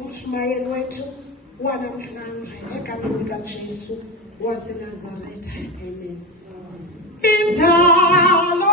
umshumayeli wethu wanamhlanje egameni likaJesu waseNazaretha. Amen. Injalo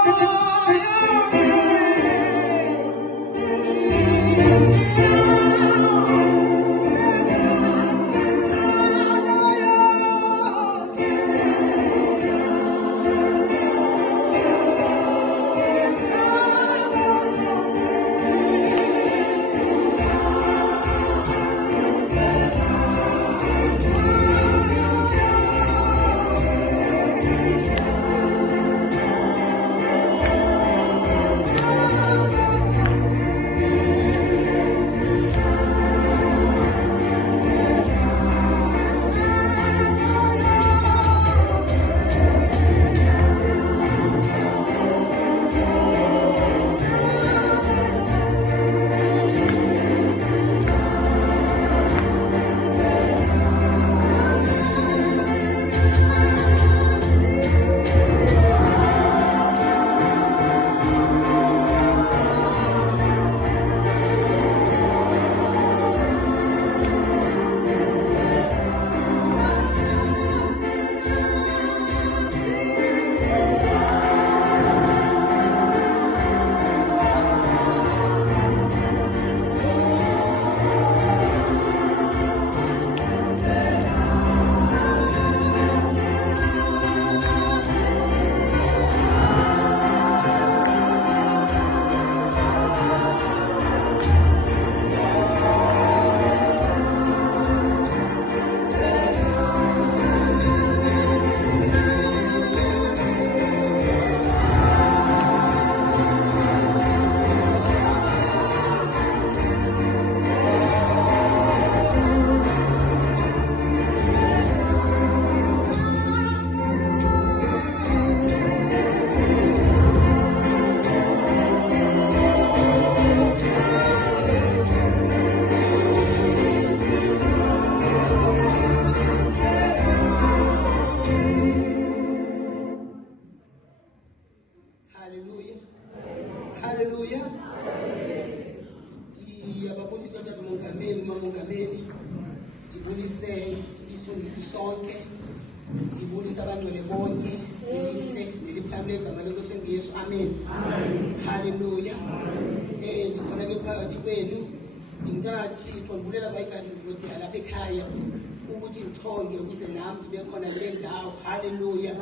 Hallelujah.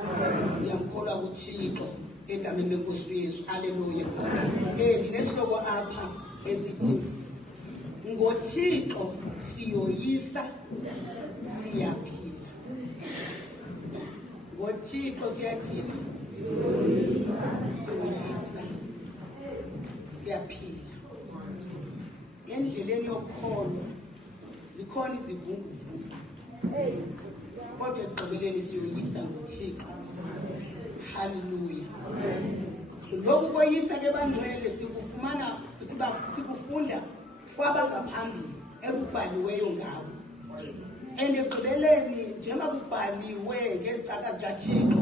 Ndiyamkholwa kuThixo egameni lenkosi Yesu. Hallelujah. Ndinesiloko apha esithi ngoThixo siyoyisa siyaphila. ngoThixo siyathini? Siyoyisa siyaphila. Endleleni yokholwa zikhona izivunguvungu. Kodwa ekugqibeleni siyoyisa ngoThixo. Hallelujah. Lokhu koyisa ke bangcwele sikufumana sikufunda kwabangaphambili ekubhaliweyo ngawo. Ekugqibeleni njengoba kubhaliwe ngezicaka zikaThixo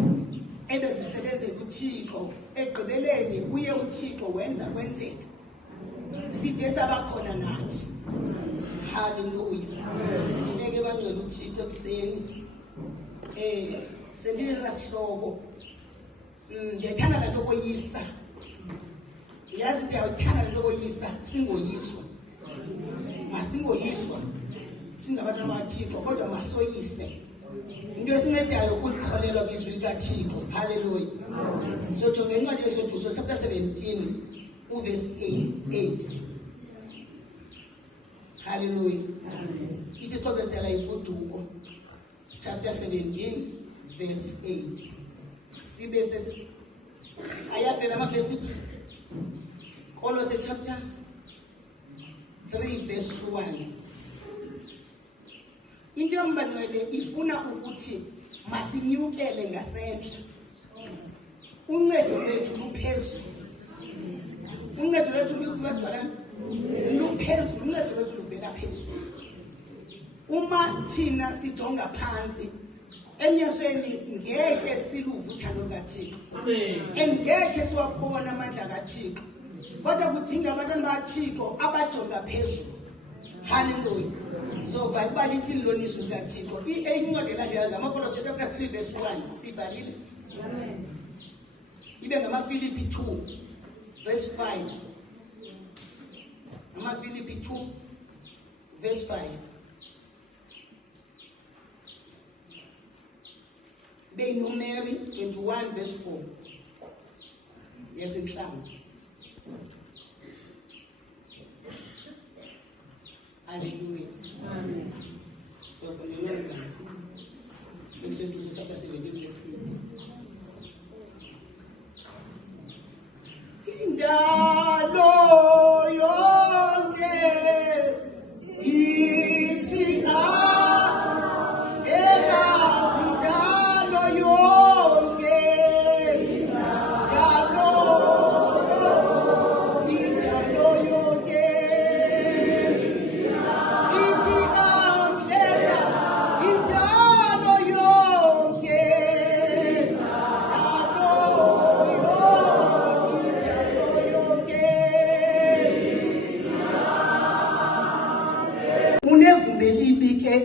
ebezisebenze kuThixo, ekugqibeleni uye uThixo wenza kwenzeka. Side sabakhona nathi. Hallelujah. Ngeke bangcwele uThixo kuseni. Sendile sihloko. Ndiyathanda le nto koyisa. Yazi ndiyathanda le nto koyisa singoyiswa. Masingoyiswa. Singabantwana bakaThixo kodwa masoyise. Into esincedayo ukukholelwa kwizwi likaThixo. Hallelujah. Sizojonga incwadi yezojuso chapter 17 verse 8. Hallelujah. Ithi xozela imfuduko. Chapter 17 verse 8. Sibe sesi ayavela amavesi Kolose chapter 3 verse 1. Into yombanwele ifuna ukuthi masinyukele ngasentla. Uncedo lwethu luphezulu. Uncedo lwethu luphezulu. Uncedo lwethu luvela phezulu. Uma thina sijonga phansi enyesweni ngeke siluve uthando lukaThixo. Amen. Ngeke siwabona amandla kaThixo. Kodwa kudinga abantwana bakaThixo abajonga phezulu. Hallelujah. So vayiba lithi liloniso likaThixo. Incwadi elandelayo ngamaKolose chapter 3 verse 1 sibhalile. Amen. Ibe ngamaFilipi 2 verse 5. AmaFilipi 2 verse 5. Ibe Numeri 21 verse 4. Yes, inhlamba. Hallelujah. Amen. So for the Lord God, Exodus chapter 17 verse 8. Indalo yonke ithi indalo yonke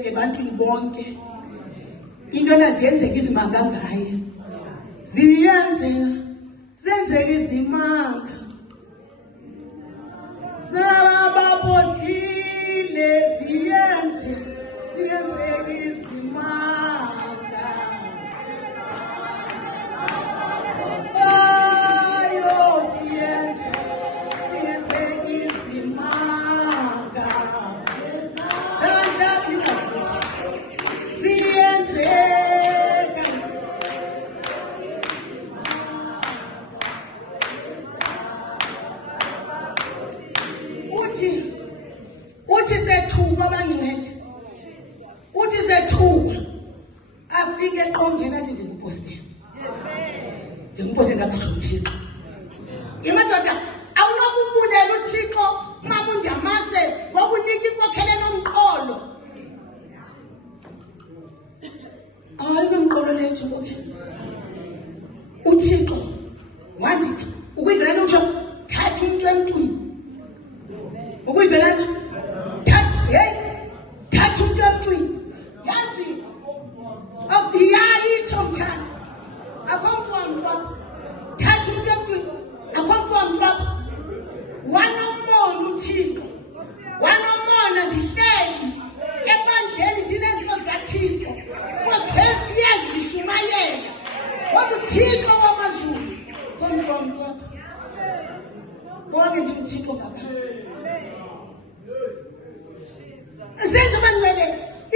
ebantwini bonke into naziyenzeka izimanga ngaye zenzeka izimanga sabapostile ziyenzeka izimanga ayo ziyenzeka izimanga uthi sethuka abangcwele uthi sethuka afike eqongeni athi ndikuposteni ngaphandle uThixo imadoda awunokumbulela uThixo mama undiyamase ngokunika inkokhelo nomqolo nomqolo lethu uThixo wandithi ukuyivela nto thatha umuntu emntwini ukuyivela thatha umuntu emntwini yazi yayitsho mthana akho mntu wamntu apho thatha umuntu emntwini akho mntu wamntu apho wanomona uThixo wanomona ndihleli ebandleni ndinento zikaThixo for 12 years ndishumayela kodwa uThixo wamazulu komntu wamntu apho bonke ndimthixo ngaphandle senze bangcwele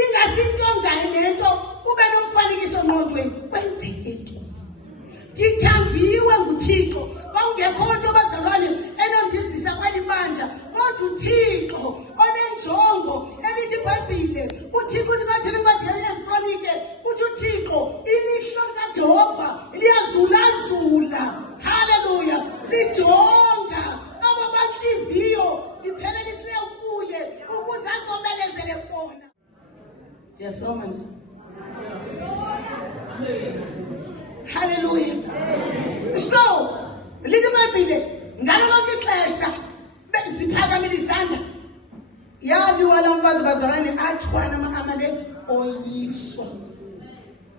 ingasinto ngayo nento ube nomfanekiso ngqondweni kwenzeke into ndithandiwe nguThixo kwakungekho nto bazalwane enomdizisa kweli bandla kodwa uThixo onenjongo elithi iBhayibhile uThixo uthi kathini incwadi yeKronike uthi uThixo ilihlo likaJehova liyazulazula haleluya lijonga abo banhliziyo zipheleliswe kuye ukuze azomelezele bona yasoma haleluya so lithi iBhayibhile ngalo lonke ixesha ziphakamile izandla yaliwa la mfazi bazalwane athwana ama-Amaleki oyiswa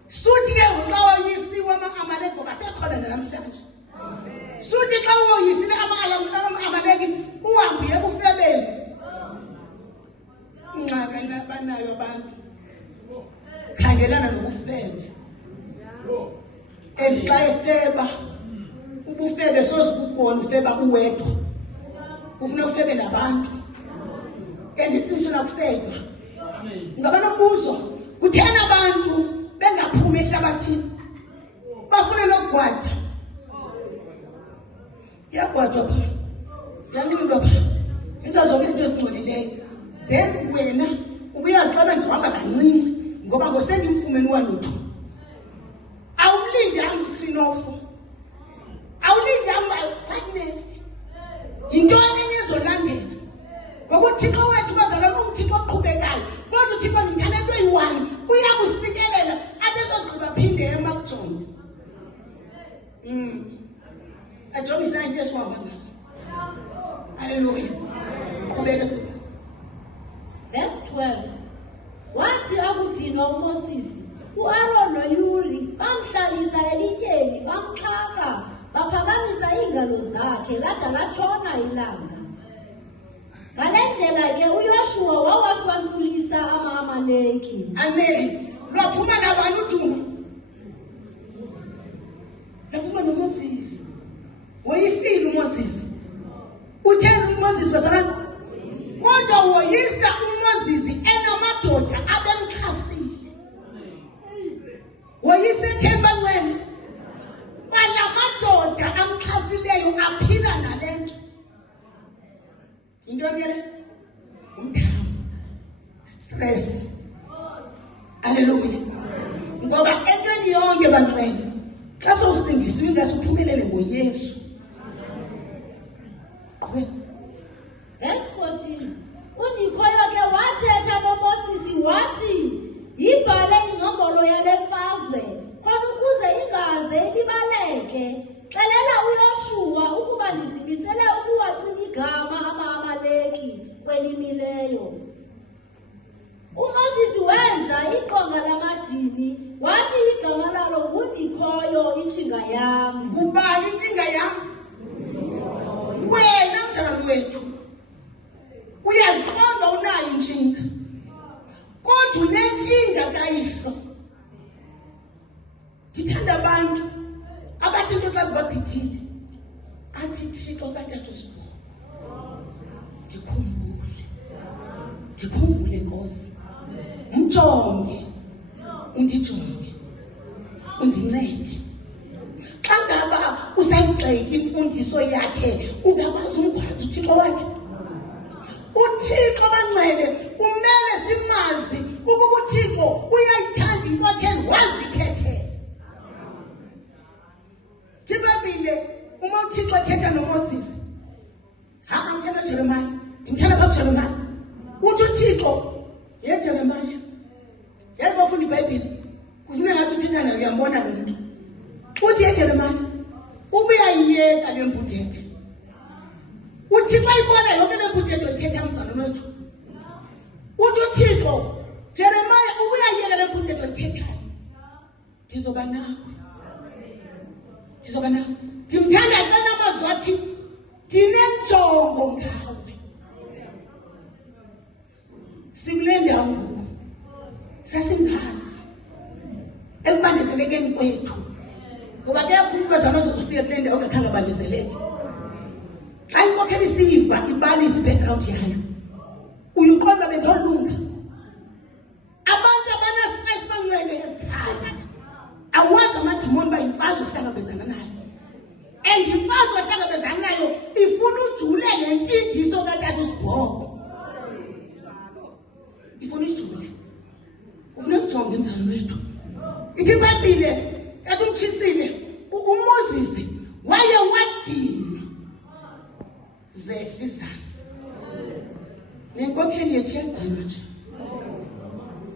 suthi ke xa woyisiwe ama-Amaleki ngoba sekhona namhlanje suthi xa woyisile ama-Amaleki uhambe uye kufebeni ingxaka banayo abantu khangelana nokufeba and xa efeba ubufebe sozibukona ufeba uwedwa ufuna ufebe nabantu and itsishona kufeba ngaba nombuzo kuthena abantu bengaphumi ehlabathini bafuna lokugwada yagwadwa pha yanqindwa pha yenza zonke into ezingcolileyo then wena ubuyazixaba ndihamba kancinci ngoba ngosendimfumeni wanothu awulindanga uChrinofu awulindanga what next into enye ezolandela ngoba uThixo wethu bazalwana umThixo oqhubekayo kodwa uThixo ndithanda into eyi-1 uyakusikelela athi ezogqiba phinde emakujonge ajongisa into esiwahamba ngazo haleluya qhubeka sisi verse 12 wathi akudinwa uMoses, uAaron noYuri bamhlalisa elityeni, bamxhaka, baphakamisa iingalo zakhe lada latshona ilanga. Ngale ndlela ke uYoshua wawaswantsulisa ama-Amaleki. Amen. Lwaphuma nabani udumo? Lwaphuma noMoses. Woyisile uMoses. Utheni uMoses bazalwane? Kodwa woyisa uMoses enamadoda abemxhasile. Woyisa etheni banwene? Balamadoda amxhasileyo aphila nalento. Into le umthamo, stress. Hallelujah. Ngoba entweni yonke bantwana xa sowusindisiwe ingase uphumelele ngoYesu. Verse 14. uNdikhoyo ke wathetha noMoses wathi, yibhale ingcombolo yale mfazwe khona ukuze ingaze ilibaleke. Xelela uYoshua ukuba ndizimisele ukuwacima igama ama-Amaleki kwelimileyo. uMoses wenza iqonga lamadini, wathi igama lalo nguNdikhoyo intshinga yam. Ngubani intshinga yam? Wena mzalwane wethu. Uyaziqonda unayo intshinga. Kodwa unentshinga kayihlo. Ndithanda abantu abathi into xa zibabhidile athi Thixo katata Sibongo, ndikhumbule Nkosi, mjonge, undijonge, undincede. Xa ngaba usayigxeka imfundiso yakhe ungakwazi umgwazi uThixo wakhe. uThixo bangcwele kumele simazi ukuba uThixo uyayithanda into yakhe wazikhethela. Thibabile uma uThixo ethetha noMoses, ngithetha noJeremiah, ndimthanda kaJeremiah. Uthi uThixo yeJeremiah, yazi bafunda iBhayibhile kufuneka ngathi uthetha naye uyambona lo muntu. Uthi yeJeremiah ubuyayiyeka le mbudethe. uThixo ayibona yonke le mbudethe oyithetha mzalwane wethu. Uthi uThixo Jeremiah ubuyayiyeka le mbudethe oyithethayo. Ndizoba nawe. Ndimthanda xa namazwi athi ndinenjongo ngawe. Sikule ndawo ngoku sasingazi ekubandezelekeni kwethu, ngoba ke yakhulu bazana zokufika kule ndawo ongakhange abandezeleke. Xa inkokheli siyiva ibalisa i-background yayo uyiqonda bengolunga. Abantu abana-stress bangcwele ezikhaya awazi amadimoni uba yimfazwe ohlangabezana nayo. And imfazwe ohlangabezana nayo ifuna ujule ngensindiso katata uSibongo. Ifuna ujule. Ufuna ukujonga emzalwane wethu. Ithi iBhayibhile tata umtshisile uMoses waye wadinwa zehla izandla. Nenkokheli yethu iyadinwa nje.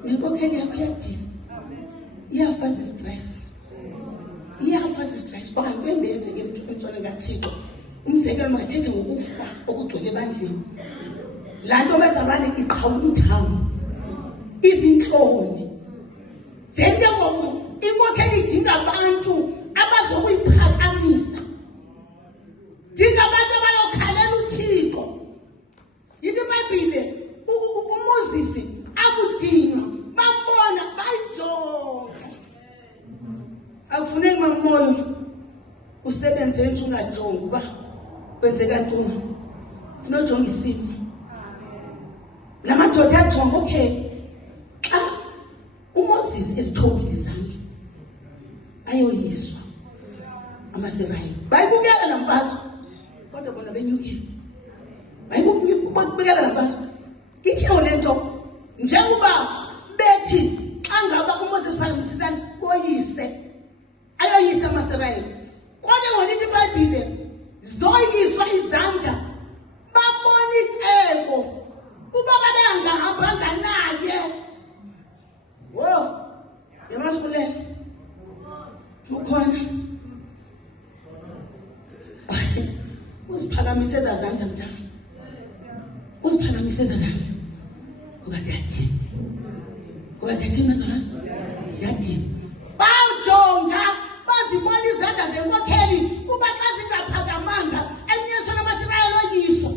Nenkokheli yakho iyadinwa. Iyafaza istress. Iyafaza istress. Bahambe benzeke emthweni kaThixo. Umzekelo masithethe ngokufa okugcwele ebandleni. Laa nto bazalwane iqhawula umthamo. Izinhloni. Then ke ngoku inkokheli idinga abantu abazokuyiphakamisa. Dinga abantu abayokhalela uThixo. Yithi iBhayibhile uMoses akudinwa bambona bayijonga. Akufuneki mamoyo usebenze nje ungajongi uba kwenzeka ntoni. Ufuna ujonga isimo. Lamadoda ajonga okay. Xa uMoses ezithobile izandla ayoyiswa amaSirayi. Bayibukela la mfazwe. Kodwa bona benyukile. Bayibukela la mfazwe. Ithiyo lento njengoba bethi xa ngaba uMoses phakamisisana boyise ayoyisa amaSirayi. Kodwa ngone ithi iBhayibhile zoyiswa izandla babona icebo uba babengahambanga naye. Wo yamasulela ukhona uziphakamise ezazandla mntana, uziphakamise ezazandla ngoba ziyadinga. Wazethi nazona ziyadini. Bajonga bazibona izandla zenkokheli kuba xa zingaphakamanga enyeso namasirayeli oyiso.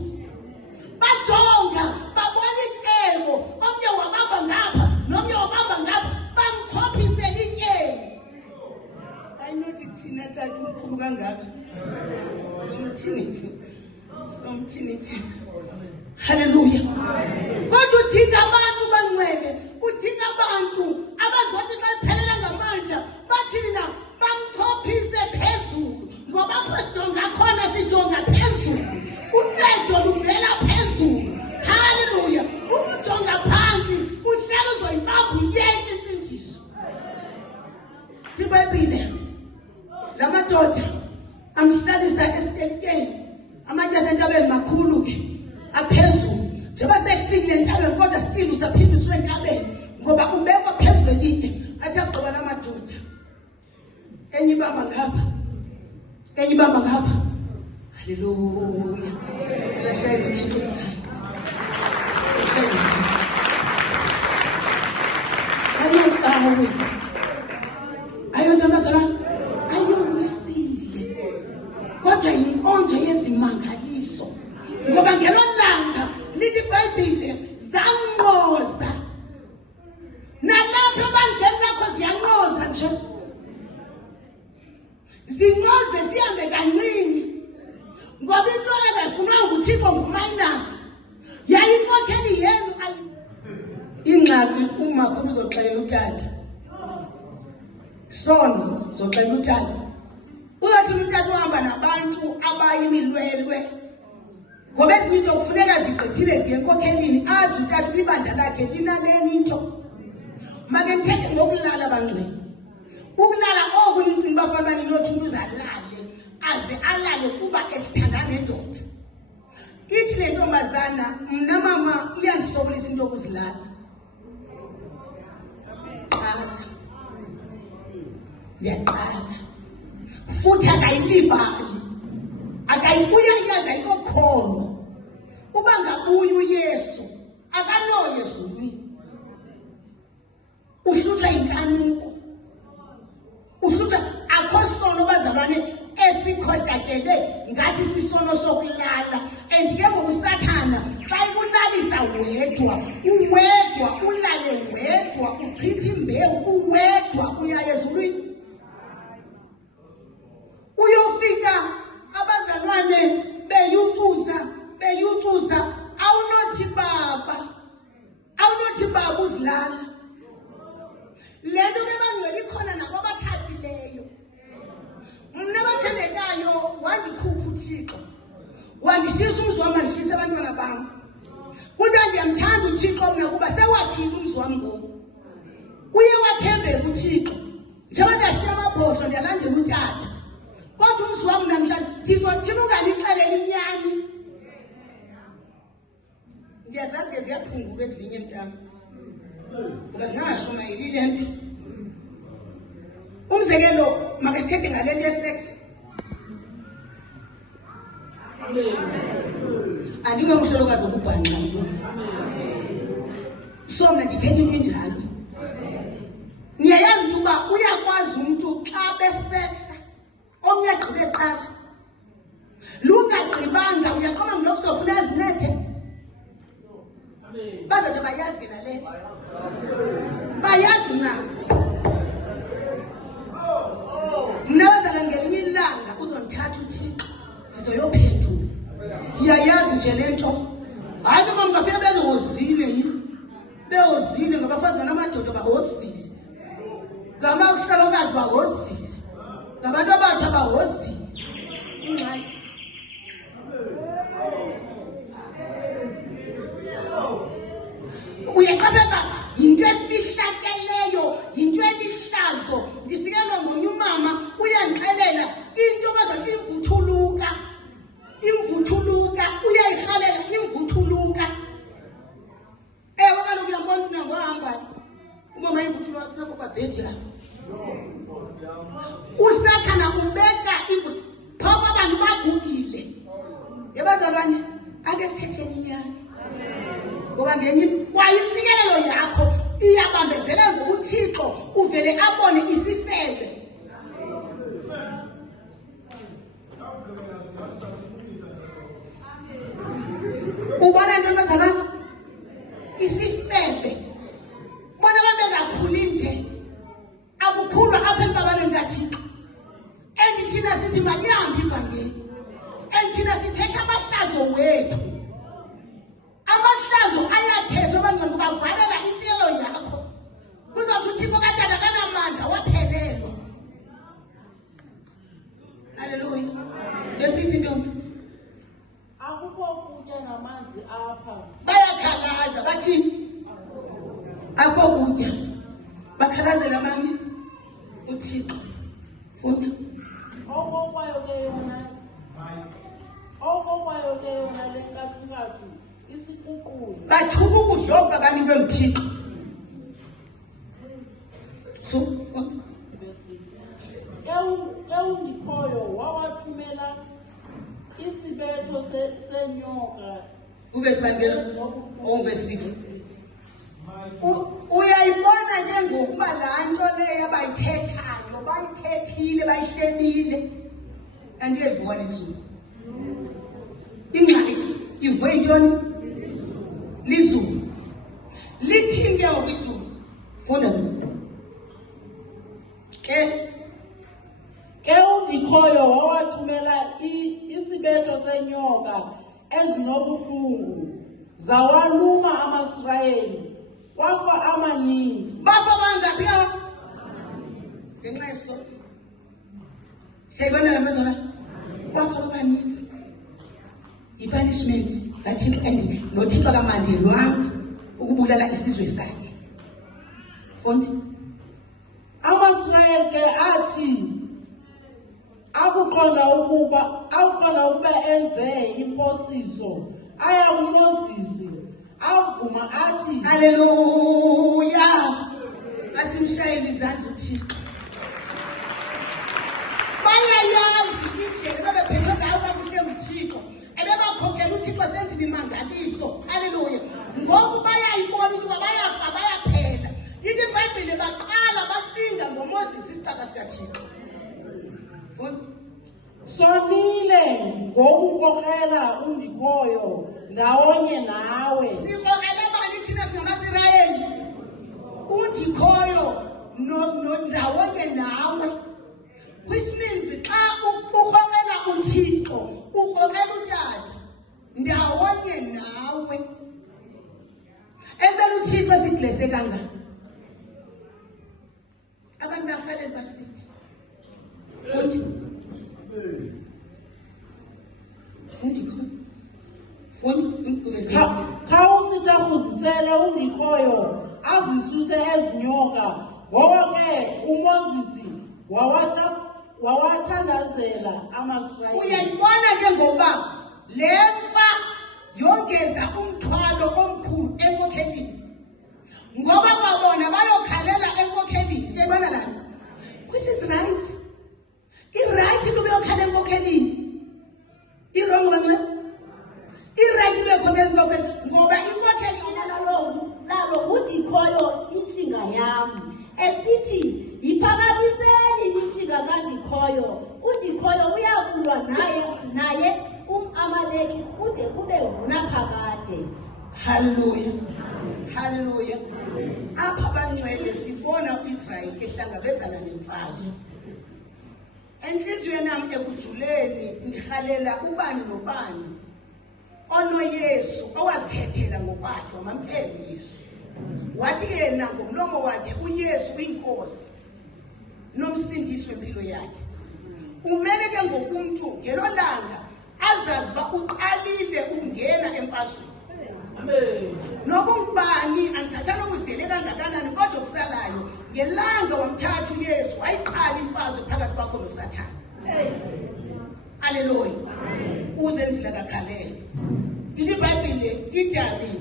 Bajonga babona ityebo omnye wabamba ngapha nomnye wabamba ngapha bamkhophisela ityebo. Ayinothi thina tata umkhulu kangaka somthinithi. Hallelujah. Kodwa udinga abantu bangcwele, udinga abantu abazothi xa iphelela ngamandla bathini na bamkhophise phezulu, ngoba apho sijonga khona sijonga phezulu. Uncedo luvela phezulu. Hallelujah. Ukujonga phansi uhlala uzoyibamba uyeke insindiso. Ibhayibhile la madoda amhlalisa esitelikeni, amatye asentabeni makhulu ke aphezulu. Njengoba sefikile entabeni kodwa still usaphindiswe entabeni ngoba ubekwa phezu kwelitye. Athi agqiba la madoda enye ibamba ngapha enye ibamba ngapha. Haleluya. Siyashayela uThixo isandla. Ayonkawe ayontombazana ayomisile kodwa inkonzo yezimangaliso, ngoba ngelo langa lithi iBhayibhile zanqoza. Nalapho ebandleni lakho ziyanqoza nje, zinqoze sihambe kancini, ngoba into engafunwa nguThixo nguminus yayinkokheli yenu. Ingxaki uma kuzoxelela utata sono zoxelela utata, uzathi utata uhamba nabantu abayimilwelwe, ngoba ezinye into kufuneka zigqithile ziye enkokhelini, azi utata ibandla lakhe linaleni into. Make ndithethe ngokulala bangcwele. Ukulala oku nicinga bafana ninothi umuntu uzalale aze alale kuba ekuthanda nendoda. Ithi le ntombazana mna mama iyandisokolisa into yokuzilala. Yaqala futhi akayilibali, uyayazi ayikokholo uba ngabuya uYesu akaloyo ezulwini. Uhlutha inkanuko, uhlutha akho sono bazalwane esikhohlakele ngathi sisono sokulala. And ke ngoku uSathana xa ikulalisa wedwa ulale wedwa uchitha imbewu uwedwa uya ezulwini. Uyofika abazalwane beyucuza awunothi baba uzilala. Le nto ke bangcwele ikhona nabo abathathileyo. Mna bathandekayo wandikhupha uThixo, wandishisa umzi wam, wandishisa abantwana bam. Kodwa ndiyamthanda uThixo mna kuba sewakhile umzi wam ngoku. Uye wathembeka uThixo. Njengoba ndashiya amabhodlo ndiyalandela utata, kodwa umzi wam namhlanje ndizothina unganixelela inyani. Ndiyazazi ke ziyaphunguka ezinye mntana ngoba zingasho mayilile nto. Umzekelo makasithethe ngale nto yesex. Andike umhlolokazi okubhanqa. So mna ndithethe into enjalo. Niyayazi nje uba uyakwazi umuntu xa besexa omnye agqibe eqala. Lungagqibanga uyaqoma ngiloko uzofuna azinethe. Bazothi bayazi ke nale. Bayazi na. Mna bazala ngelinye ilanga uzondithatha uThixo ndizoyophendula. Ndiyayazi nje lento. Hayi ke mama ngafike bezozile yini. Bewozile ngoba abafazi banamadoda bahozile. Ngama uhlalokazi bahozile. Ngabantu abatsha bahozile. Ingxaki. Uyaqabeka into efihlakeleyo, into elihlazo. Ndisikelwa ngomnye umama uyandixelela into bazothi imvuthuluka uyayirhalela imvuthuluka. Ewe kaloku uyambona mina ngohamba umama imvuthuluka kusapho kwabhethi la. Usathana ubeka phofu abantu bagugile. Yebazalwane ake sithetheni inyani. Ngoba ngenye kwayintsikelelo yakho iyabambezela uThixo uvele abone isifebe. Ubona ntombazana isifebe. Bona abantu engakhuli nje. Akukhulwa apha embabalweni kaThixo. Thina sithi malihambe ivangeli. Thina sithetha amahlazo wethu. Amahlazo ayathethwa bangani bavalela intselo yakho. Kuzothi uThixo kade akanamandla waphelelwa. Haleluya. Besiphi ntombi? Akukho kutya namanzi apha. Bayakhalaza bathi akho kutya. Bakhalazela amanye uThixo. Funda. Okokwayo ke yona le nkathu isiququlu. Bathuka ukudloba banikwe uThixo. Ewundikhoyo wawathumela isibetho senyoka. Verse 6. Uyayibona ke ngokuba laa nto leyo abayithethayo bayithethile bayihlelile andiyevuka lizulu. Ingxaki ivwe intoni? Lizulu. Lithini ke ngokwizulu? Funda ke undikhoyo wawathumela isibetho senyoka ezinobuhlungu zawaluma amaSirayeli wafa amaninzi. Bafa bangaphi ya? Ngenxa yesono. Siyayibona lamazwana? Bafa abaninzi. I-punishment kaThixo and noThixo akamandelwanga ukubulala isizwe sakhe. Funda. AmaSirayeli ke athi akuqonda ukuba enze imposiso aya kuMoses avuma athi haleluya. Asimshayele izandla uThixo. Bayayazi indlela ababephethwe ngayo kakuhle uThixo. Ebebakhokhela uThixo senza imangaliso. Haleluya. Ngoku bayayibona ukuthi bayafa bayaphela. Ithi iBhayibhile baqala bacinga ngoMoses isicaka sikaThixo. sonile ngokukhokhela undikhoyo ndawonye nawe. Sikhokhele bani thina singamaSirayeli? Undikhoyo ndawonye nawe. Which means xa ukhokhela uThixo ukhokhela uTata ndawonye nawe. Ekubeni uThixo esiblese kangaka. Abantu bafanele basithi fundi khawusithahuzisele undikhoyo azisuse ezinyoka. Ngoko ke uMoses wawathandazela amaSirayeli. Uyayibona ke ngoba le mfa yongeza umthwalo omkhulu enkokhelini. Ngoba babona bayokhalela enkokhelini. Siyabona la. Which is right. I-right into beyokhala enkokhelini. I-wrong bangela. I-right into beyokhala enkokhelini. Ngoba inkokheli nalo undikhoyo intshinga yam esithi yiphakamiseni intshinga kaNdikhoyo. Undikhoyo uyakulwa naye Amaleki kude kube unaphakade. Hallelujah. Hallelujah. Apha abangcwele sibona uIsrael ehlangabezana nemfazwe. Enhliziyweni yami ekujuleni ngihalela ubani nobani onoYesu owazikhethela ngokwakhe wamamkela uYesu. Wathi yena ngomlomo wakhe uYesu uyinkosi nomsindisi wempilo yakhe. Umele ke ngokumuntu ngelolanga azazi ba uqalile ukungena emfazweni. Amen. Nokubani angithathana ukuzidele kangakanani kodwa kusalayo ngelanga wamthatha uYesu wayiqala imfazwe phakathi kwakho noSathane. Haleluya. Uzenzile kakhalele. iBhayibhile idabi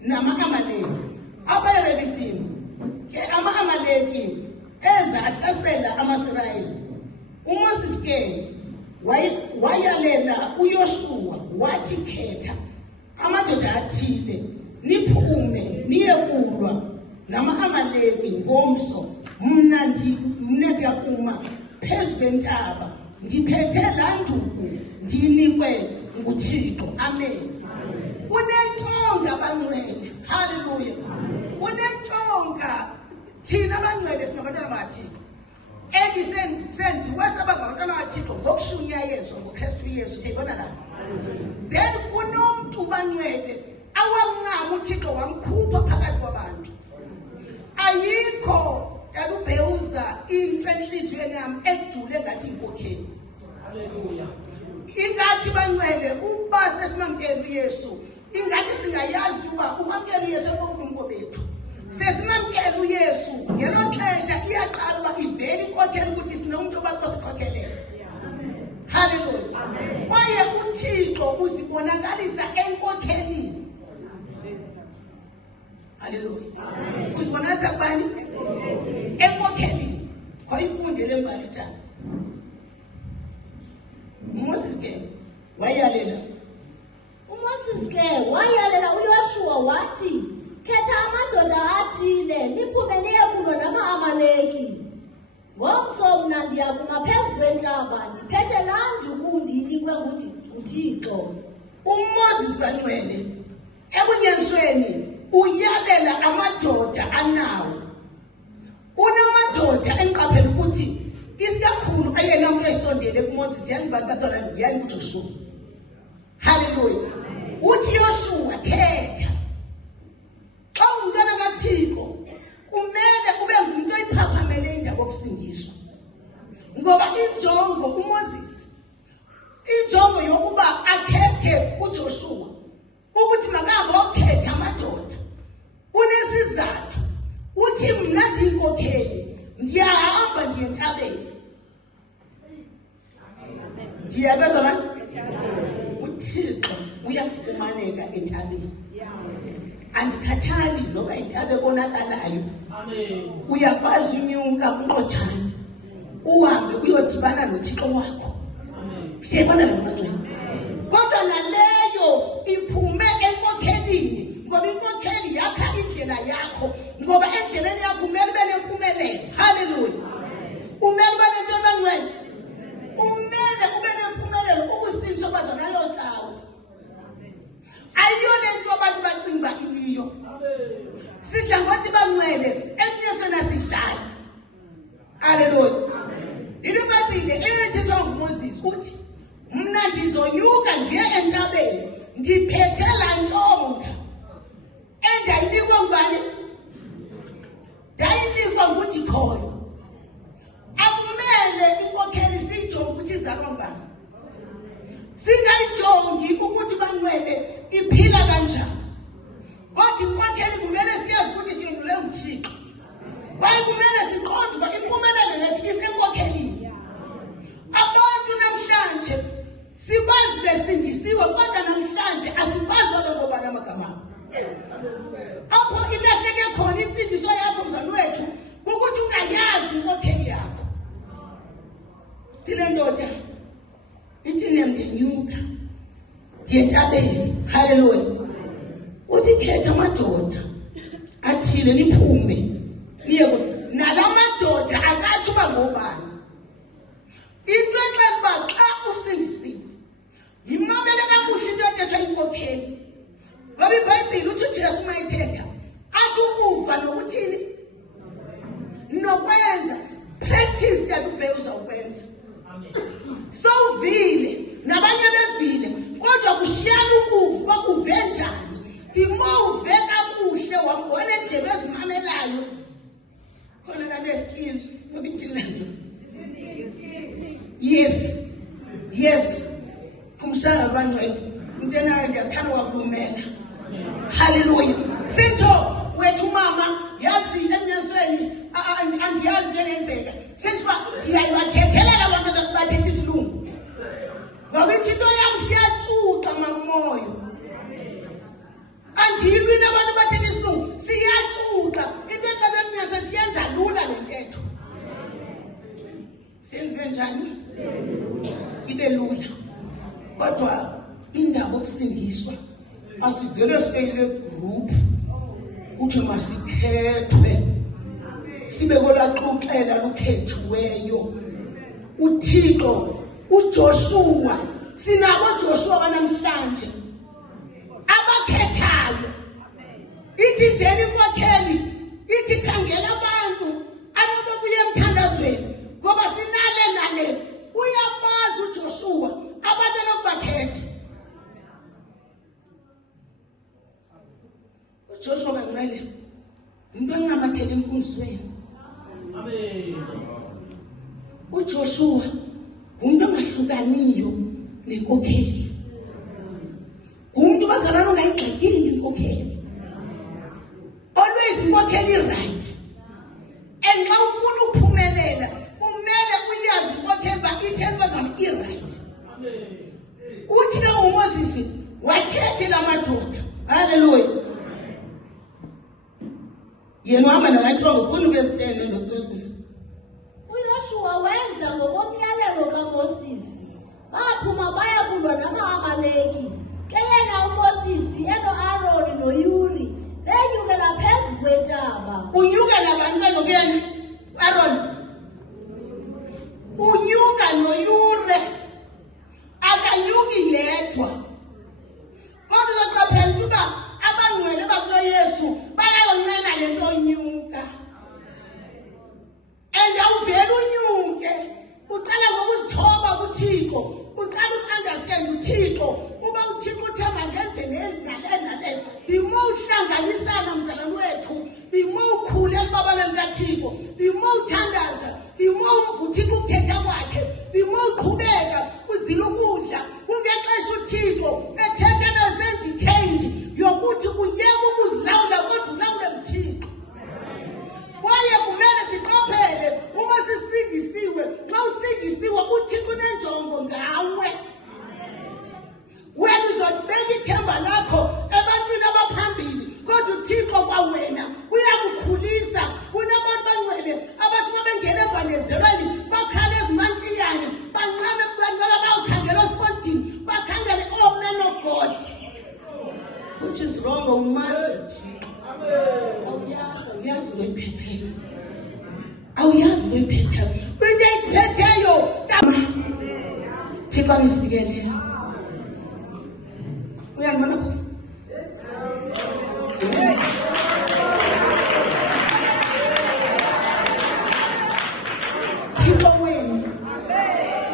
nama-Amaleki abayirevithini ke ama-Amaleki ezahlasela amaSirayeli. uMoses ke wayalela uYoshuwa wathi khetha amadoda athile niphume niye kulwa nama-Amaleki ngomso mna ndiyakuma phezu kwentaba ndiphethe laa nduku ndiyinikwe nguThixo. Amen. Kunentonga bangcwele. Haleluya. Kunentonga thina bangcwele singabantwana baThixo senziwe sabangabantwana baThixo ngokushunyayezwa ngoKristu Yesu. Siyibona la. Then kunomntu bangcwele awamncama uThixo wamkhupha phakathi kwabantu. Ayikho ubheuza into enhliziyweni yami ekujule ngathi inkokheli. Hallelujah. Ingathi bangcwele uba sesimamkela uYesu, ingathi singayazi ukuba ukwamkela uYesu okubungu bethu. Sesimamkela uYesu ngelo xesha iyaqala uba ivele inkokheli ukuthi sinomuntu obaxosikhokhelele. Hallelujah. Kwaye uThixo uzibonakalisa enkokhelini. Hallelujah. Uzibonakalisa kubani? Enkokhelini. Khoyifunde le mbali njani. Moses ke wayalela. uMoses ke wayalela uYoshua wathi, khetha amadoda athile niphume niye kulwa nama-Amaleki. Ngomso mna ndiyakuma phezu kwentaba ndiphethe laa nduku ndiyinikwe nguThixo. uMoses bangcwele ekunyanisweni uyalela amadoda anawo. Unamadoda enqaphela ukuthi isikakhulu ayena umuntu esondele kuMoses yangibantu basona yangiJoshua. Hallelujah. Uthi Yoshua khetha. Xa ungumntwana kaThixo kumele ube ngumuntu oyiphaphamele indaba yokusindiswa. Ngoba injongo uMoses, injongo yokuba akhethe uJoshua ukuthi makahambe okhetha amadoda unesizathu. Uthi mna ndiyinkokheli ndiyahamba ndiye entabeni. Ndiyabezwa la? uThixo uyafumaneka entabeni. Andikhathali noba intaba ebonakalayo. Amen. Uyakwazi unyuka kuNqotshane uhambe uyodibana noThixo wakho. Amen. Siyabona lo mncane. Kodwa naleyo iphume enkokhelini ngoba inkokheli yakha indlela yakho ngoba endleleni yakho kumele ube nempumelelo. Hallelujah. Umele ube nento bangcwele. Umele ube nempumelelo ukusindiswa kwazona leyo cawe. Ayiyo lento abantu bacinga iyo. Sidla ngothi bangcwele eminye sona sidlala. Hallelujah. IBhayibhile eyethethwa nguMoses uthi mna ndizonyuka ndiye entabeni ndiphethe laa ntonga endayinikwa ngubani? Ndayinikwa nguNdikhoyo. Akumele inkokheli siyijonge ukuthi izalwa ngubani. Singayijongi ukuthi bangcwele iphila kanjani. Kodwa inkokheli kumele siyazi ukuthi siyendlule nguThixo. Kwaye kumele siqonde uba impumelelo yethu isenkokhelini. Abantu namhlanje sibazi besindisiwe kodwa namhlanje asikwazi babe ngobani amagama. Apho ilahleke khona insindiso yakho mzali wethu ukuthi ungayazi inkokheli yakho. Thile ndoda ithi ngiyenyuka ndiye entabeni. Hallelujah. Uthi khetha amadoda athile niphume niye nalamadoda akatsho uba ngobani. Into exela uba xa usindisiwe yimamele kakuhle into ethethwa inkokheli. Ngoba iBhayibhile uthi uJesu uma ethetha athi ukuva nokuthini nokwenza. Practice that ube uzawukwenza. So uvile nabanye bevile kodwa kushiyana ukuva uve njani. Imo uve kakuhle wambona endlebe ezimamelayo khona kanti eskill ngoba ithina nje. Yes kumshaya bangcwele into nayo ndiyathanda kwakhulumela. Hallelujah. Sitho wethu mama yazi emnyasweni andiyazi into engenzeka. Sithiwa ndiyayibathethelela abantu bathetha isilungu ngoba ithi into yami siyatshuka mamoyo. Andiyilwi into abantu bathetha isilungu siyatshuka. Into eqala emnyasweni siyenza lula le ntetho. Senziwe njani? Ibe lula. Kodwa indaba yokusindiswa asivele sibekele group uthi masikhethwe sibe kolaxoxela lukhethiweyo. uThixo uJoshua, sinabo Joshua banamhlanje abakhethayo. Ithi njeni inkokheli, ithi khangela abantu anobokuya emthandazweni ngoba sinale nale. Uyabazi uJoshua abantu anokubakhetha. uJoshua bangcwele umuntu oncamathela emfundisweni. Amen. uJoshua umuntu ongahlukaniyo nenkokheli, umuntu bazalana ongayigxekile inkokheli, always inkokheli right. And xa ufuna ukuphumelela kumele uyazi inkokheli ba itheni bazalana i-right. Uthi ke uMoses wakhethe la madoda. Hallelujah. Yena uhamba nalathi ufuna ukuyestenda ndokuthosisa. uYoshua wenza ngokomyalelo kaMoses. Baphuma baya kulwa nama-Amaleki. Ke yena uMoses eno-Aroni noYuri benyukela phezu kwentaba. Unyuka nabantu bazokuyena Aaron. Unyuka noYure. Akanyuki yedwa. Kodwa uqaphela ukuba abangcwele bakulo Yesu bayayonqena lento onyuka. And awuvela unyuke uqala ngokuzithoba kuThixo, uqala ukunderstand uThixo uba uThixo uthemba ngenze nale. The more uhlanganisana mzalwane wethu, the more ukhulela babaleni kaThixo, the more uthandaza, the more uMvuthixo ukuthetha kwakhe, the more uqhubeka uzila ukudla ungexesha uThixo ethetha nasenza change yokuthi uyeke ukuzilawula kodwa ulawule uThixo. Kwaye kumele siqaphele uma sisindisiwe, xa usindisiwe uThixo unenjongo ngawe. Wena uzobeka ithemba lakho ebantwini abaphambili, kodwa uThixo kwawena uyakukhulisa. Kunabantu bangcwele abathi babengena ekwangezelweni bakhala ezimantshiyane banqame bancela bayawukhangela esipontini bakhangele men of God. Which is wrong, umazi. Awuyazi uyiphetheyo. Awuyazi uyiphetheyo. Into ayiphetheyo Thixo anisikelele. Uyangibona phofu?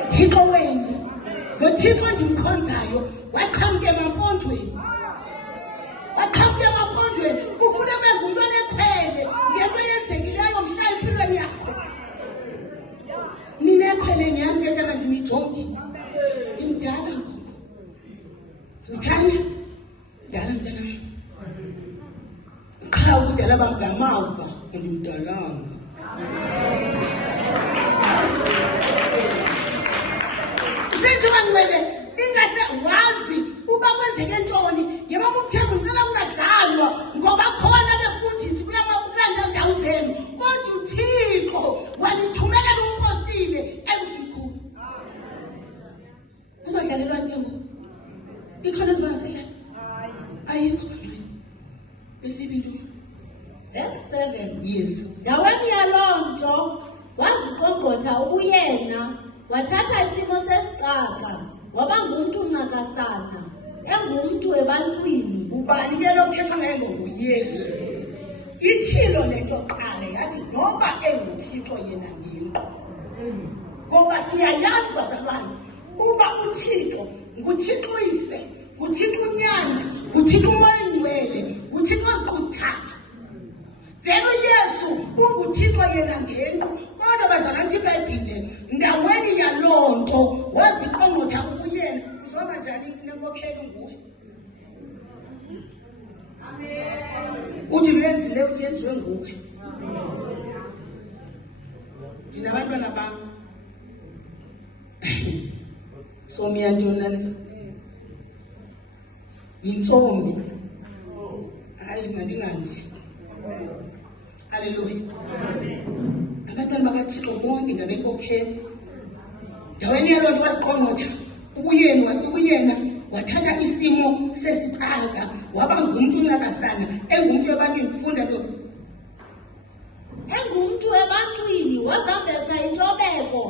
Thixo wena. Lo Thixo ndimkhonzayo waqhamuka emampondweni. Kufuna ube ngumuntu onekhwele ngento eyenzekileyo mhla empilweni yakho. Ninekhwele nyani yekana ndimijongi. Ndimdala ngoku. Zikhanya? Dala mntanam. Qha ukudala bam ngamava andimdalanga. Sithi bangcwele ingase wazi uba kwenzeke ntoni. Yebo umthembu ngicela ungadlalwa ngoba khona befundisi kulanda ndawo zenu. Kodwa uThixo walithumela umpostile emzikhulu. Uzodlalelwa ke ngoku. Ikhona izibasela. Ayikho. Besibintu. Verse 7. Yes. Ndaweni yaloo nto waziqongqotha uyena wathatha isimo sesicaka waba ngumntu uncakasana engumntu ebantwini. Ubani ke lokuthethwa ngaye nguYesu. Ithilo lento qala yathi noba enguThixo yena ngimqo. Ngoba siyayazi bazalwane uba uThixo nguThixo uyise, nguThixo unyana, nguThixo oyingcwele, nguThixo ozikuzithatha. Then uYesu unguThixo yena ngenqu. Kodwa bazalwane iBhayibhile ndaweni yaloo nto waziqongqotha uyena. Uzoma njani nenkokheli nguwe? Uthi uyenzile uthi yenziwe nguwe. Ndinabantwana bam. So miyantona le. Yintsomi. Hayi mandingandi. Hallelujah. Abantwana bakaThixo bonke ngabenkokheli. Ndaweni yaloo nto waziqongqotha ubuyena wathatha isimo sesicaka waba ngumuntu uncakasana engumuntu ebantwini kufunda lo engumntu ebantwini wazambesa intobeko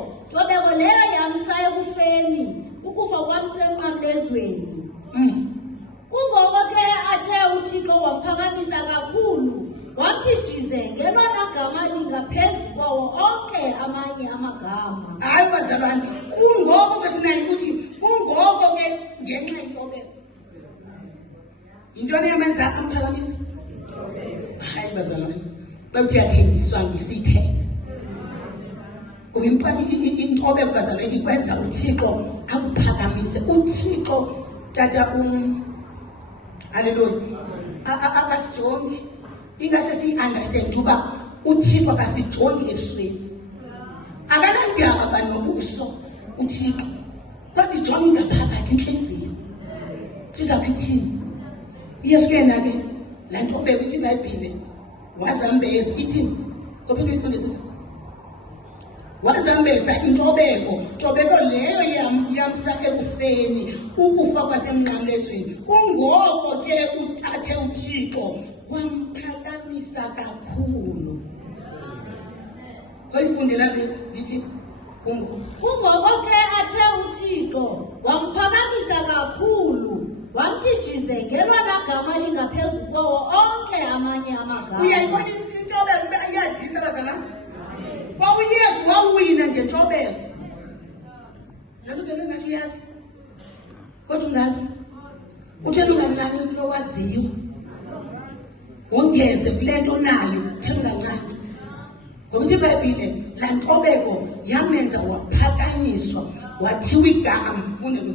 leyo yamsa ekufeni ukufa kwamsenqamlezweni. Kungoko ke athe uThixo wamphakamisa kakhulu wathi jize ngelona gama lingaphezu kwawo onke amanye amagama. hayi bazalwane kungoko ke sinayo ukuthi kungoko ke ngenxa intobeko intoni yamenza amphakamisa hayi bazalwane bathi yathengiswa ngisithele kuba intobeko bazalwane ikwenza uThixo akuphakamise uThixo tata haleluya akasijongi ingase si-understand uba uThixo akasijongi ebusweni akanandaba nobuso uThixo kodwa ijonge ngaphakathi inhliziyo sizapho ithini yesu yena ke laa ntobeko ithi iBhayibhile wazambeza ithini kophe kuyifundisisa wazambeza intobeko leyo yamsa ekufeni ukufa kwasemnqamlezweni kungoko ke athe uThixo wamphakamisa kakhulu koyifundela lesi lithi kungoko ke athe uThixo wamphakamisa kakhulu wamthi jize ngelona gama lingaphezu kwawo onke amanye amagama. uyayibona intobeko iyadlisa bazalwane uYesu wawina ngentobeko naluvele ngathi uyazi kodwa ungazi uthela ungancanci kulo waziyo wongeze kule nto nayo uthela ungancanci ngoba ithi iBhayibhile laa ntobeko yamenza waphakanyiswa wathiwa igama mfunde lo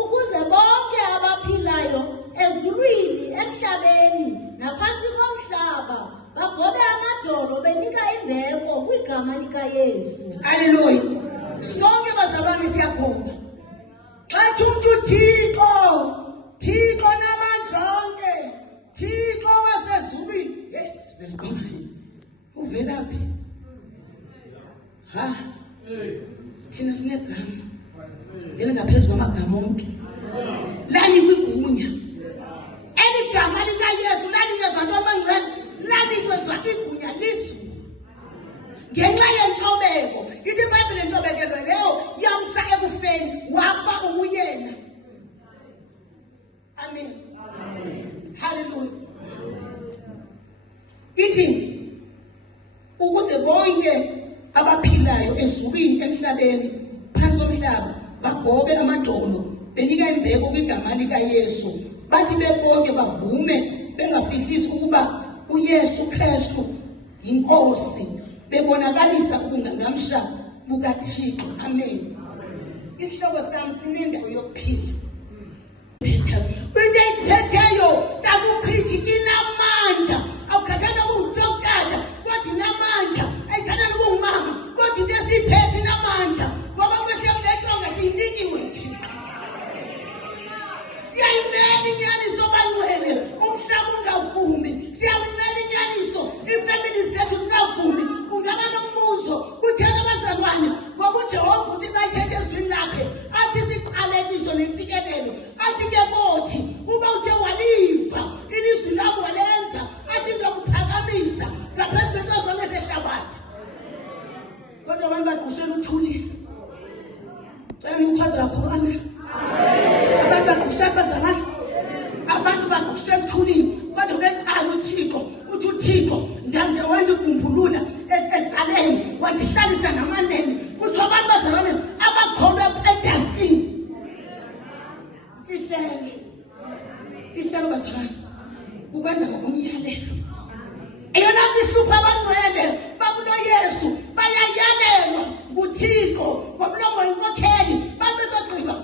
ukuze bonke abaphilayo ezulwini emhlabeni naphantsi komhlaba bagobe amadolo benika imbeko kwigama likaYesu. haleluya sonke bazalwane siyakhomba xa thi umntu Thixo namandla onke Thixo wasezulwini uvelaphi ha thina sinegama elingaphezu kwamagama onke lanikwa igunya eli gama likaYesu lanikezwa nto abangcwele lanikezwa igunya lizulu ngenxa yentobeko ithi iBhayibhile intobekelo leyo yamsa ekufeni wafa ubuyena amen haleluya ithi ukuze bonke abaphilayo ezulwini emhlabeni phansi komhlaba bagobe amadolo benika imbeko kwigama likaYesu bathi bebonke bavume bengafihlisi ukuba uYesu Kristu yinkosi bebonakalisa ubungangamsha bukaThixo amen isihloko sami sinendawo yokuphila into ayiphetheyo takuchithi inamandla awukhathana kungudokotela kodwa inamandla ayikhathana kungumama kodwa into esiyiphethe inamandla ngoba kwesiyamletonga siyinikiwe Thixo siyayimela inyaniso bangcwele umhlaba ungavumi siyayimela inyaniso iifamily zethu zingavumi ungaba nombuzo kuthena abazalwane ngoba uJehova uthi xa ithethe ezwini lakhe athi siqalekiso nentsikelelo athi ke bothi uba uthe waliva ilizwi lami walenza athi ngiyakuphakamisa ngaphezu kwento zonke zehlabathi kodwa abantu bagqushela uthulile cela nimkhwaze kakhulu amen abantu bagqushela bazalwane abantu bagqushela uthulile kodwa kecala uThixo uthi uThixo njanje wenza uvumbulula ezaleni wazihlalisa namanene kutsho abantu bazalwane abakholwa edestiny fihlelo bazalwane ukwenza ngokomyalelo eyona nto ihlupha abangcwele bakulo Yesu bayayalelwa nguThixo ngomlomo wenkokheli bathi bezogqiba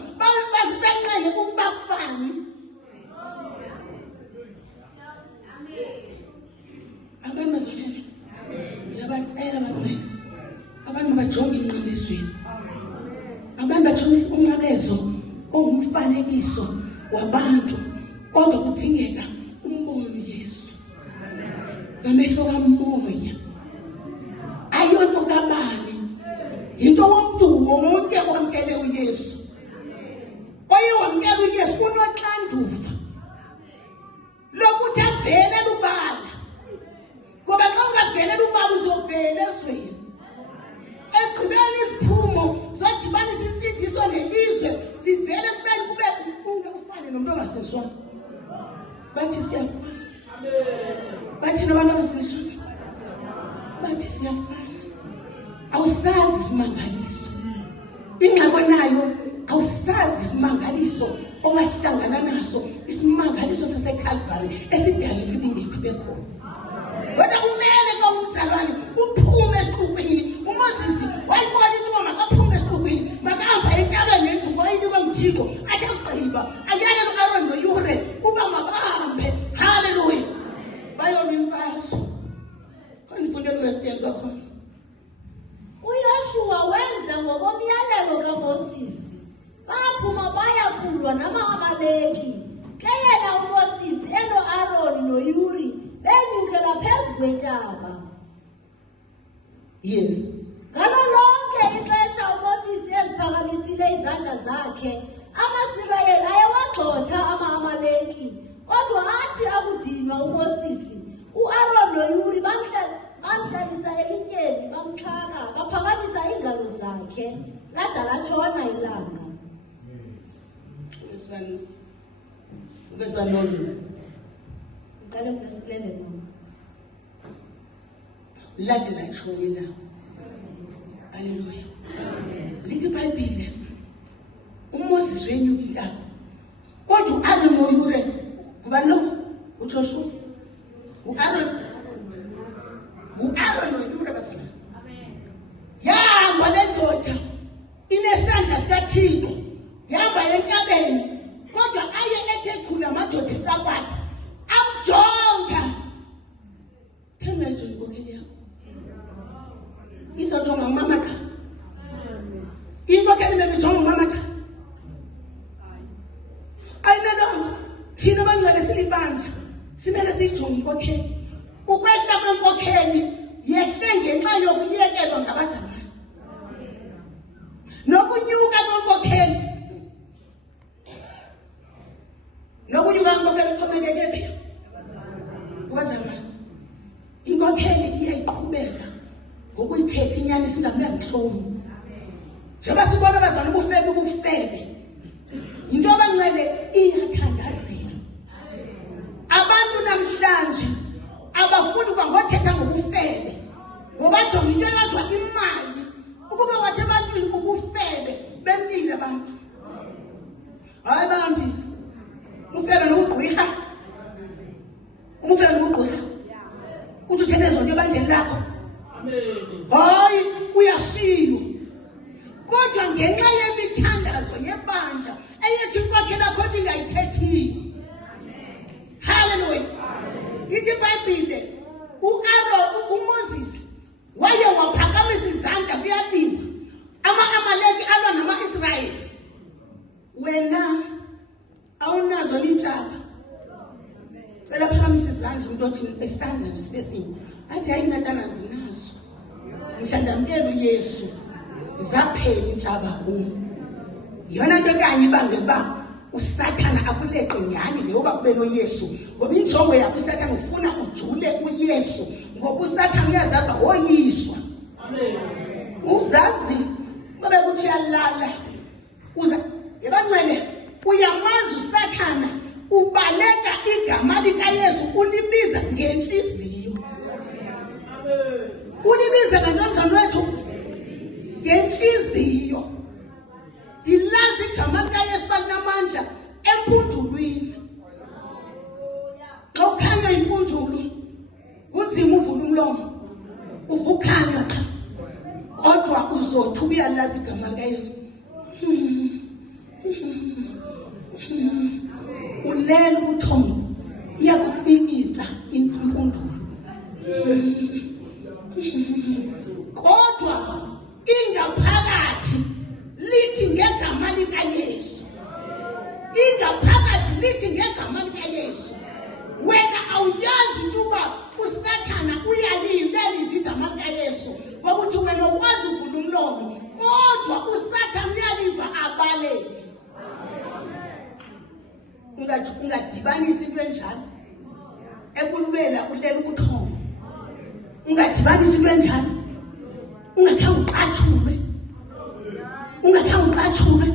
bazibenqele ukubafani abantu bazalwane ngiyabacela abangcwele abantu bajonge inqamlezweni abantu bajonge umyalezo ongumfanekiso wabantu kodwa kudingeka umbone Yesu ngamehlo kamoya ayonto kabani into wonke wonke owamkele uYesu oye wamkele avele ezweni. Ekugqibeni iziphumo zodibanisa insindiso nelizwe zivele kubeni kube ufane nomuntu ongasizwanga. Bathi siyafana. Bathi nabantu abangasizwanga. Bathi siyafana. Awusazi isimangaliso. Ingxako nayo awusazi isimangaliso owasihlangana naso, isimangaliso saseCalvary esidala impilo ingekho bekhona. Kodwa kumele komzalwane uphume esiqhubini. uMoses wayibona into uma makaphume esiqhubini, makahamba entabeni yentuko ayinikwe nguThixo, athi akugqiba ayale no-Aaron noYure uba makahambe. Hallelujah. Bayona imfazwe. Khona ifundelo wesitiyeni kakhona. uYoshua wenza ngokomyalelo kaMoses. Baphuma baya kulwa nama-Amaleki. Ke yena uMoses eno-Aaron noYuri benyukela phezu kwentaba. Yes. Ngalo lonke ixesha uMoses eziphakamisile izandla zakhe, ama-Israyeli ayewagxotha ama-Amaleki. Kodwa athi akudinwa uMoses, u-Aaron noYuri bamhlalisa elityeni, bamxhaka, baphakamisa iingalo zakhe, lada latshona ilanga. Uqale verse 11. Lade latshona ilanga. Hallelujah. Lithi iBhayibhile uMoses wenyuka intaba. Kodwa u-Aaron noYure kubani lo? uJoshua. U-Aaron noYure basana. Yahamba le ndoda inesandla sikaThixo. Yahamba entabeni. Kodwa aye ethe khula amadoda ecakwakhe. Amjonga. Themba nje ngibokele yakho. Izojonga umama ka. Inkokheli bebijonga umama ka. Ayimelo thina abangcwele silibandla simele siyijonge inkokheli. Ukwehla kwenkokheli yehle ngenxa yokuyekelwa ngabazalwane. Nokunyuka kwenkokheli. Nokunyuka kwenkokheli kuxhomekeke phi? Kubazalwane. Inkokheli iyayiqhubeka ngokuyithetha inyani singamnazihloni. Njengoba sibona abazalwane ubufebe. Into abangcwele iyathandazela. Abantu namhlanje abafuni kwangothetha ngobufebe. Ngoba jonga into eyodwa imali. Ukuba wathi ebantwini ubufebe bempilo abantu. Hayi bambi. Ufebe nokugqwirha. Umufebe nokugqwirha. Uthi uthethe zonke ebandleni lakho. Amen. Hayi uyashiywa. Kodwa ngenxa yemithandazo yebandla eyethi inkokheli yakho ingayithethiyo. Hallelujah. Ithi iBhayibhile uMoses waye waphakamisa izandla kuyalimba. Ama-Amaleki alwa nama-Israyeli. Wena awunazo intshaba. Cela phakamisa izandla umuntu othi esandla sibe sinye. Athi hayi ngatana ndinazo. Mhlandamkela uYesu. Zaphela intshaba kum. Yona nto kanye ibangeba uSathana akuleqe nyani leyoba kube noYesu. Ngoba injongo yakho uSathana ufuna ujule uYesu. Ngoba uSathana uyazazi woyiswa. Amen. Uzazi babe kuthi uyalala. Yebangcwele uyamazi uSathana ubaleka igama likaYesu ulibiza ngenhliziyo. Amen. Ulibiza kanjani wethu? Ngenhliziyo. Dilazi igama likaYesu balinamandla empundulweni. Xa ukhanya impundulu kunzima uvula umlomo. Uvukhanya qha. Kodwa uzothi uyalazi igama likaYesu. Ulela ubuthongo iyakucikitsa impundulu. Kodwa ingaphakathi lithi ngegama likaYesu. Ingaphakathi lithi ngegama likaYesu. Wena awuyazi ukuba uSathana uyalilela igama likaYesu. Ngokuthi wena ukwazi uvula umlomo, kodwa uSathana uyaliva abaleke. Ungadibanisa into enjalo. Ekulwela ulela ubuthongo. ungadibanisa into enjalo, ungakhange uqatshulwe,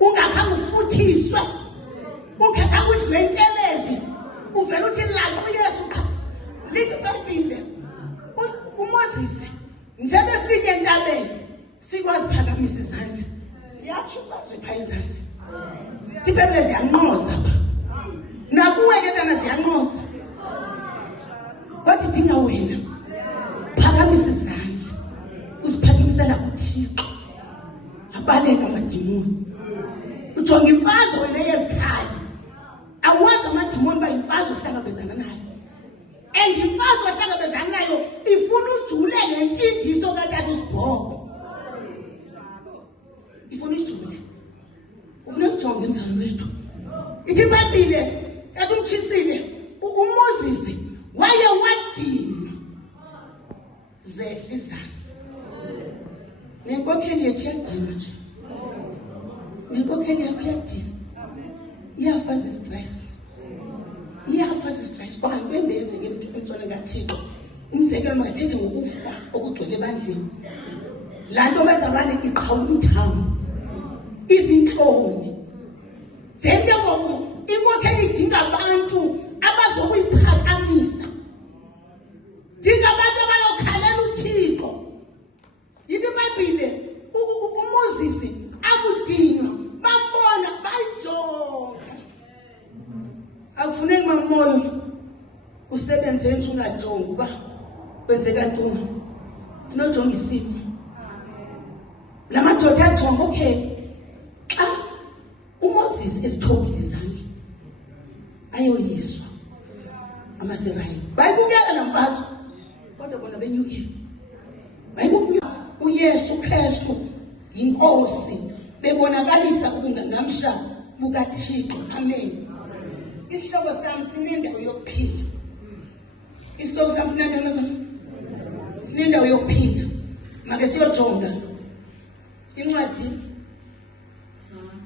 ungakhange ufuthiswe, ungakhange udliwe intelezi, uvela uthi laqo uYesu qha. Lithi iBhayibhile uMoses njengoba efike entabeni fika waziphakamisa izandla, yathi wazipha izandla. IBhayibhile ziyanqoza pha, nakuwe ke ntana ziyanqoza, kodwa idinga wena phakamisa izandla, uziphakamisela kuThixo, abaleka amadimoni. Ujonga imfazwe wena yezikhali, awazi amadimoni uba imfazwe ohlangabezana nayo, and imfazwe ohlangabezana nayo ifuna ujule ngensindiso katata uSibhoko, ifuna ujule. Ufuna ukujonga emzalwane wethu. Ithi iBhayibhile tata umtshisile uMoses waye wadinga zehla izandla. Nenkokheli yethu iyadinga nje, nenkokheli yakho iyadinga, iyafa zistress, kwanti kwembenzeke emtsweni kaThixo. Umzekelo masithethe ngokufa okugcwele ebandleni, laa nto bazalwane iqhawula umthambo, izintloni. Then ke ngoku inkokheli idinga abantu abazokuyiphakamisa, dinga abantu abayokhalela uThixo. Yithi iBhayibhile uMoses akudinga bambona bayijonga. Akufuneki mamoyo usebenze nje ungajongi uba kwenzeka ntoni, funa ujonga isimo. La madoda ajonga, okay, xa uMoses ezithobile izandla ayoyiswa amaSirayeli, bayibukela la mfazwe, kodwa bona benyukile. Bayibukela uYesu Kristu yinkosi, bebonakalisa ubungangamsha bukaThixo. Amen. Isihloko sami sinendawo yokuphila. Isihloko sami sinendawo yokuphila. Make siyojonga incwadi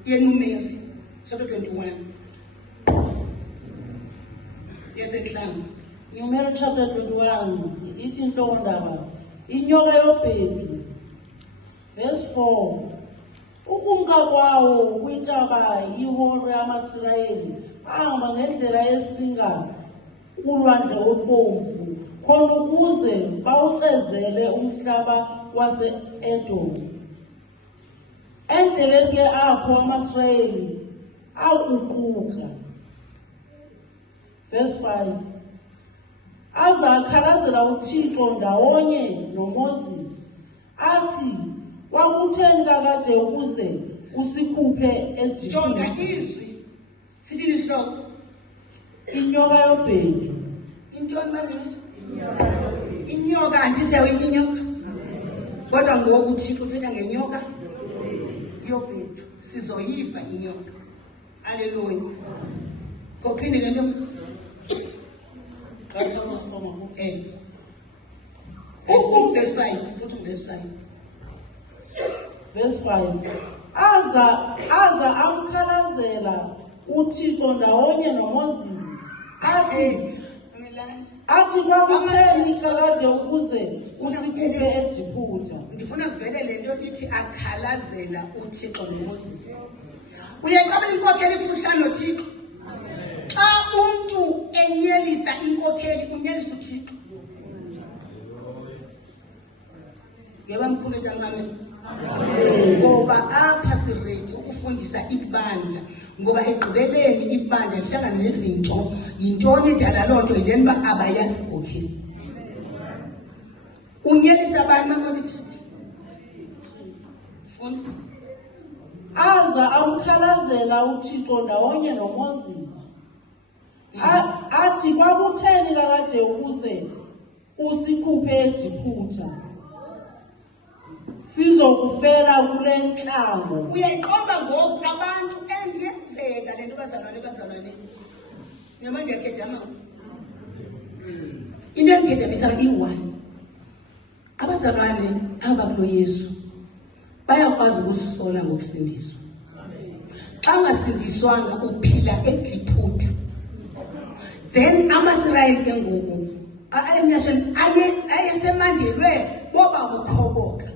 yeNumeri chapter 21. Yesenhlanu. Numeri chapter 21, ithi inhloko ndaba inyoka yobhedu. Verse 4. Ukumka kwawo kwintaba ihoro yamaSirayeli ahamba ngendlela esinga ulwandle olubomvu, khona ukuze bawucezele umhlaba wase-Edomu. Endleleni ke apho amaSirayeli aququka. Verse 5. Aza akhalazela uThixo ndawonye noMoses, athi, wakutheni kakade ukuze usikhuphe eJibhithe? Jonga izwi. Sithi isihloko. Inyoka yobhedu. Intoni manje? Inyoka andisiyawika inyoka. Kodwa ngoku uThixo uthetha ngenyoka yobhedu. Sizoyiva inyoka. Haleluya. Kophinde le nto. Verse 5. Verse 5. Aza amkhalazela uThixo ndawonye noMoses, athi kwakutheni kakade ukuze usikhuphe eJibhithe? Ndifuna kuvele le nto ithi akhalazela uThixo noMoses. Uyayiqabela inkokheli ifushane noThixo. Xa umuntu enyelisa inkokheli unyelisa uThixo. Ngeba mkhulu ntanami. Ngoba apha sirethi ukufundisa ibandla, ngoba egqibeleni ibandla lihlangana nezinto. Yintoni edala loo nto? Yileni uba abayazi inkokheli. Unyelisa abantu makodithethe. Funda. Aza amkhalazela uThixo ndawonye noMoses, athi kwakutheni kakade ukuze usikhuphe eJibhithe? Sizokufera kule ntlango. Uyayiqonda ngoku abantu endiyenzeka le nto bazalwane. Noma ndiyakhetha ama. Into endikhethamisa iyi-1. Abazalwane abakulo Yesu bayakwazi ukusisola ngokusindiswa. Xa ungasindiswanga uphila eJibhithe, then amaSirayeli ke ngoku ayesemandelwe boba ukukhoboka.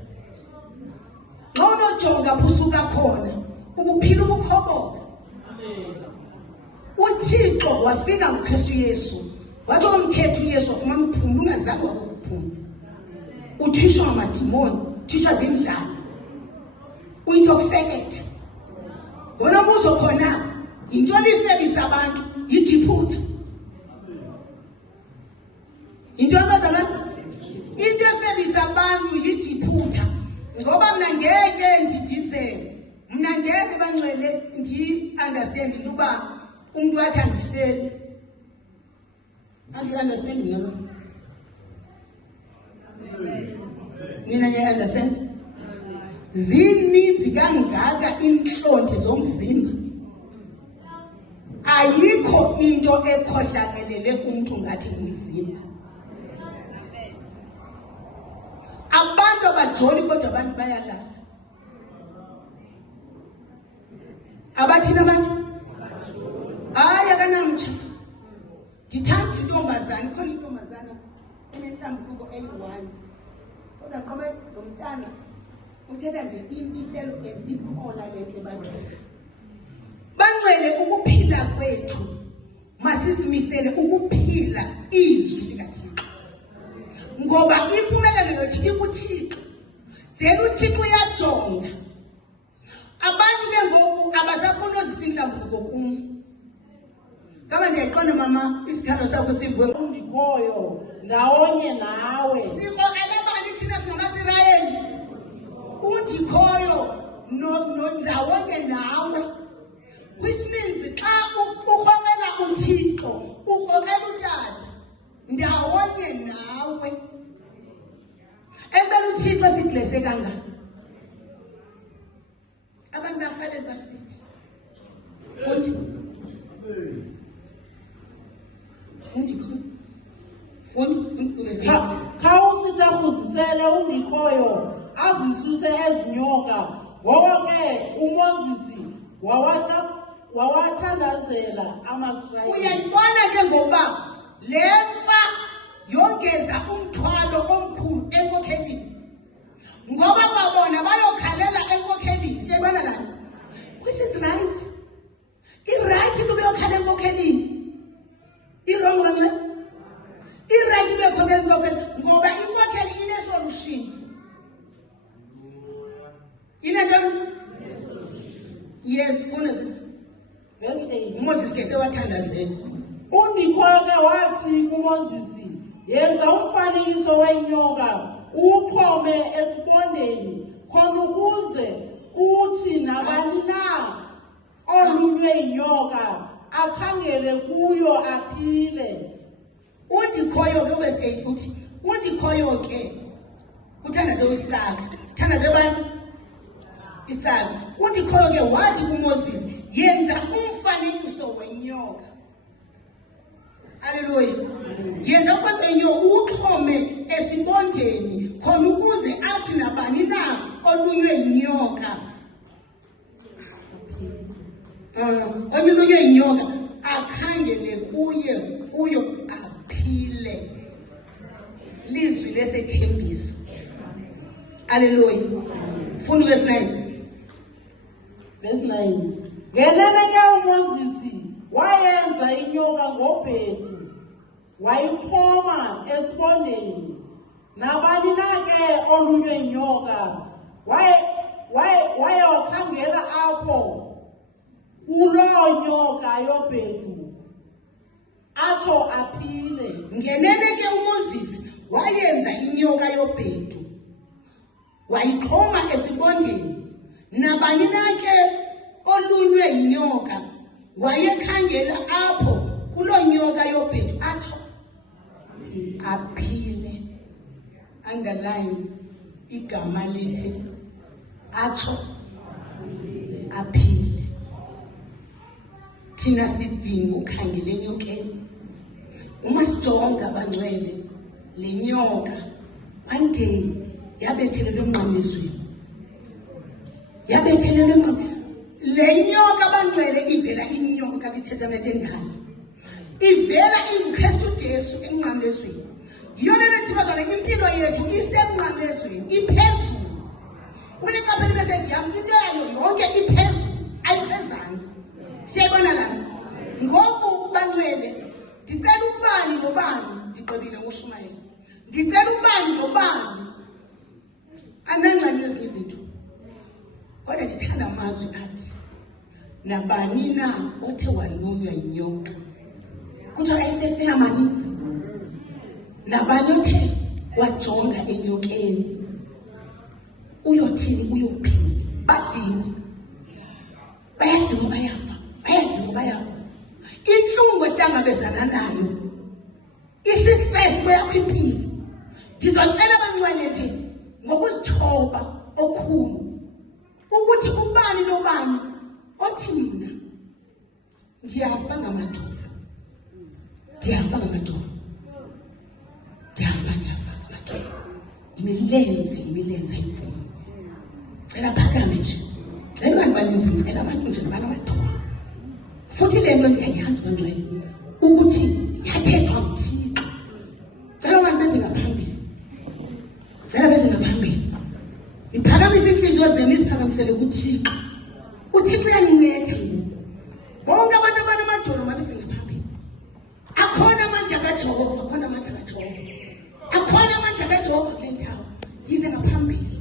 Xa unojonga apho usuka khona ukuphila ukukhoboka. uThixo wafika kuKristu Yesu wathi umkhetho uYesu wafumana ukuphumla ungazange wakuphumla. Uthishwa ngamadimoni, uthishwa zindlala, uyinto okufeketha. Wona muzo khona into efebisa abantu yijiphutha. Into efebisa abantu yijiphutha. Ngoba mina ngeke ndidizele, mina ngeke bangcwele ndi-understand ukuba umuntu wathi andifeli. Andi-understand noma? Nina niya-understand? Zininzi kangaka inhlonti zomzimba. Ayikho into ekhohlakelele umuntu ngathi umzimba. Abantu abajoli kodwa abantu bayalala. Abathina abantu? Hayi akanamtsha. Ngithanda intombazana, ikhona intombazana enenhlambuko eyi-1. Kodwa ngoba lo mntana uthetha nje ihlelo ikhona le nto ebantwini. Bangcwele ukuphila kwethu. Masizimisele ukuphila izwi likaThixo. Ngoba impumelelo yethu ikuThixo. Then uThixo uyajonga. Abantu ke ngoku abasafuna uzisindlambuko kum. Kama ndiyayiqonda mama isikhalo sakho sivuwe. Undikhoyo ndawonye nawe. Sikokele bani thina singamasirayeli? Undikhoyo ndawonye nawe. Which means xa ukokela uThixo, ukokela uTata, ndawonye nawe. Ekubeni uThixo siblese kangaka. Abantu bafanele basithi. Fundi. Khawusithahuzisele undikhoyo azisuse ezinyoka. Ngoko ke uMoses wawathandazela amaSirayeli. Uyayibona ke ngoba le mfa yongeza umthwalo omkhulu enkokhelini. Ngoba babona bayokhalela enkokhelini. Siyabona la. Which is right. I-right into beyokhala enkokhelini. I-wrong kancane. I-right beyokhokela inkokheli ngoba inkokheli ine-solution. Inento? Yes, funa sithi. Verse 8. uMoses ke sewathandazela. Undikhoyo ke wathi kuMoses, yenza umfanekiso wenyoka uwuxhome esibondeni khona ukuze uthi nabani na olunywe inyoka akhangele kuyo aphile. Undikhoyo ke verse 8 uthi undikhoyo ke kuthandaze isaka. Thandaze bani? Isaka. Undikhoyo ke wathi kuMoses, yenza umfanekiso wenyoka. Hallelujah. Yenza umfanekiso wenyoka uxhome esibondeni khona ukuze athi nabani na olunywe inyoka. Olunywe inyoka akhangele kuyo aphile. Lizwi lesethembiso. Hallelujah. Funa verse 9. Verse 9. Ngenene ke uMoses wayenza inyoka ngobhedu wayixhoma esibondeni nabani na ke olunywe inyoka wayokhangela apho kuloo nyoka yobhedu atsho aphile. Ngenene ke uMoses wayenza inyoka yobhedu wayixhoma esibondeni nabani na ke olunywe inyoka wayekhangela apho kuloo nyoka yobhedu atsho aphile. Underline igama lithi atsho aphile. Thina sidinga ukhangela enyokeni. Uma sijonga abangcwele le nyoka one day yabethelelwa emnqamlezweni. Le nyoka abangcwele ivela inyoka kwiTestament endala. Ivela inguKristu Jesu emnqamlezweni. yona nethibazana impilo yethu isemnqamlezweni iphezulu uyiqaphela imeseji yami into yayo yonke iphezulu ayiphezansi siyabona la ngoku bantwele ndicela ubani nobani ndigqibile ngoshumayela ndicela ubani nobani anangxani ezinye izinto kodwa ndithanda amazwi athi nabani na othe walunywa yinyoka kuthiwa ayisefika maninzi nabani othe wajonga enyokeni uyothini uyophila badliwe bayadliwa bayafa inhlungu ehlangabezana nayo isi-stress kweyakho impilo ngizocela abantwana nje ngokuzithoba okhulu ukuthi ubani nobani othi mina ndiyafa ngamadolo imilenze ayifuni cela phakame nje cela abantu baninzi ngicela abantu nje nabanamadola futhi le nto ndiyayazi bangcwele ukuthi yathethwa nguThixo cela abantu beze ngaphambili iphakamise inhliziyo zenu iziphakamisele kuThixo uThixo uyaninceda ngoku bonke abantu abanamadolo mabeze ngaphambili akhona amandla kaJehova akhona amandla kaJehova kule ndawo yize ngaphambili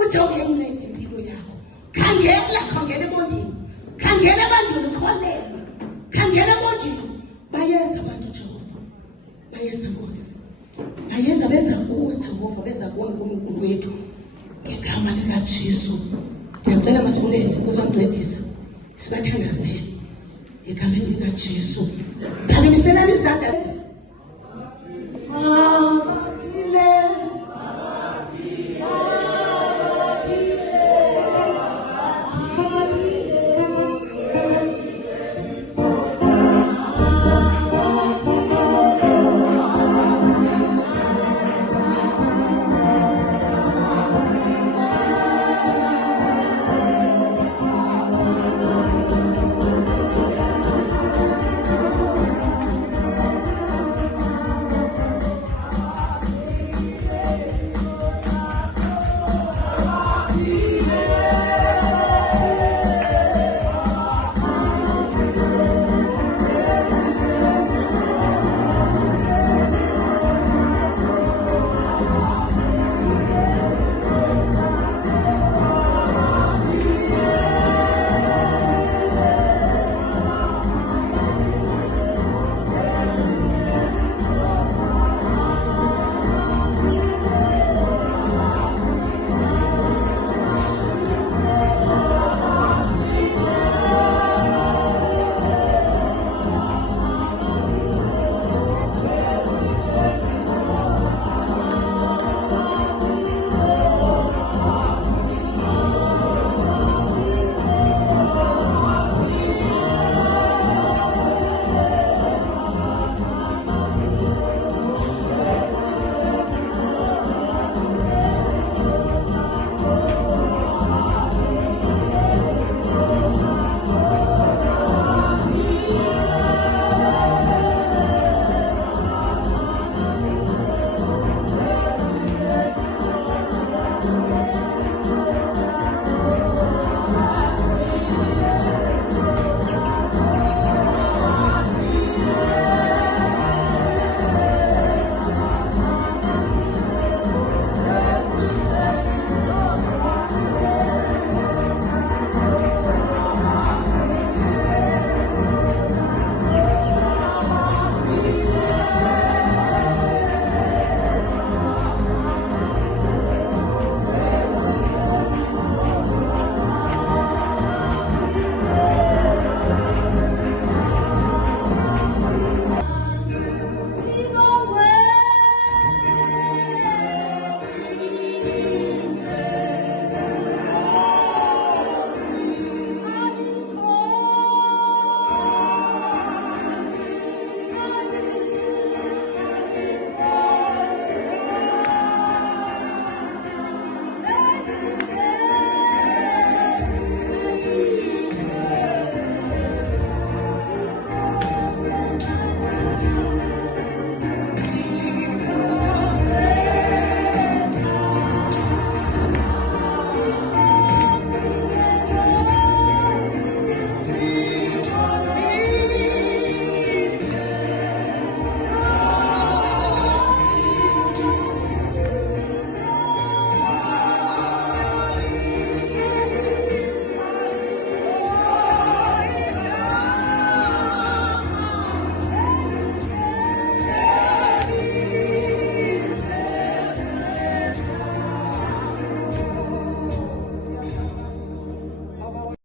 uJehova uyayinceda impilo yakho khangela ebondini khangela ebandleni ukholelwa khangela ebondini bayeza abantu Jehova bayeza Nkosi bayeza beza kuwe Jehova beza kuwe uNkulunkulu wethu ngegama likaJesu ndiyacela masibulele uzongincedisa sibathandazele egameni likaJesu phakamiselani izandla